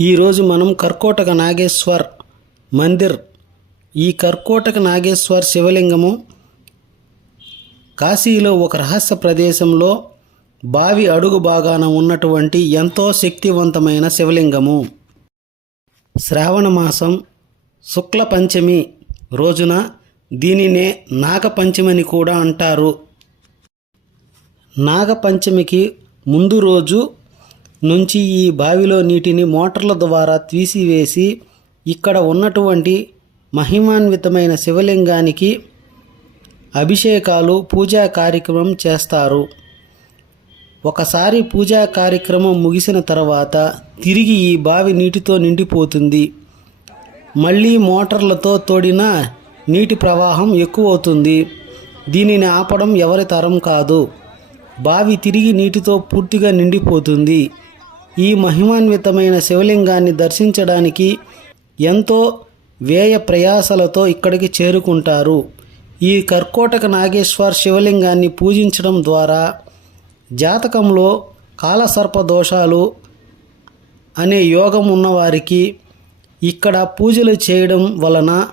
ఈరోజు మనం కర్కోటక నాగేశ్వర్ మందిర్ ఈ కర్కోటక నాగేశ్వర్ శివలింగము కాశీలో ఒక రహస్య ప్రదేశంలో బావి అడుగు భాగాన ఉన్నటువంటి ఎంతో శక్తివంతమైన శివలింగము. శ్రావణ మాసం శుక్ల పంచమి రోజున దీనినే నాగపంచమని కూడా అంటారు. నాగపంచమికి ముందు రోజు నుంచి ఈ బావిలో నీటిని మోటార్ల ద్వారా తీసివేసి ఇక్కడ ఉన్నటువంటి మహిమాన్వితమైన శివలింగానికి అభిషేకాలు పూజా కార్యక్రమం చేస్తారు. ఒకసారి పూజా కార్యక్రమం ముగిసిన తర్వాత తిరిగి ఈ బావి నీటితో నిండిపోతుంది. మళ్ళీ మోటార్లతో తోడిన నీటి ప్రవాహం ఎక్కువ అవుతుంది దీనిని ఆపడం ఎవరి తరం కాదు. బావి తిరిగి నీటితో పూర్తిగా నిండిపోతుంది. ఈ మహిమాన్వితమైన శివలింగాన్ని దర్శించడానికి ఎంతో వ్యయ ప్రయాసలతో ఇక్కడికి చేరుకుంటారు. ఈ కర్కోటక నాగేశ్వర్ శివలింగాన్ని పూజించడం ద్వారా జాతకంలో కాలసర్ప దోషాలు అనే యోగం ఉన్నవారికి ఇక్కడ పూజలు చేయడం వలన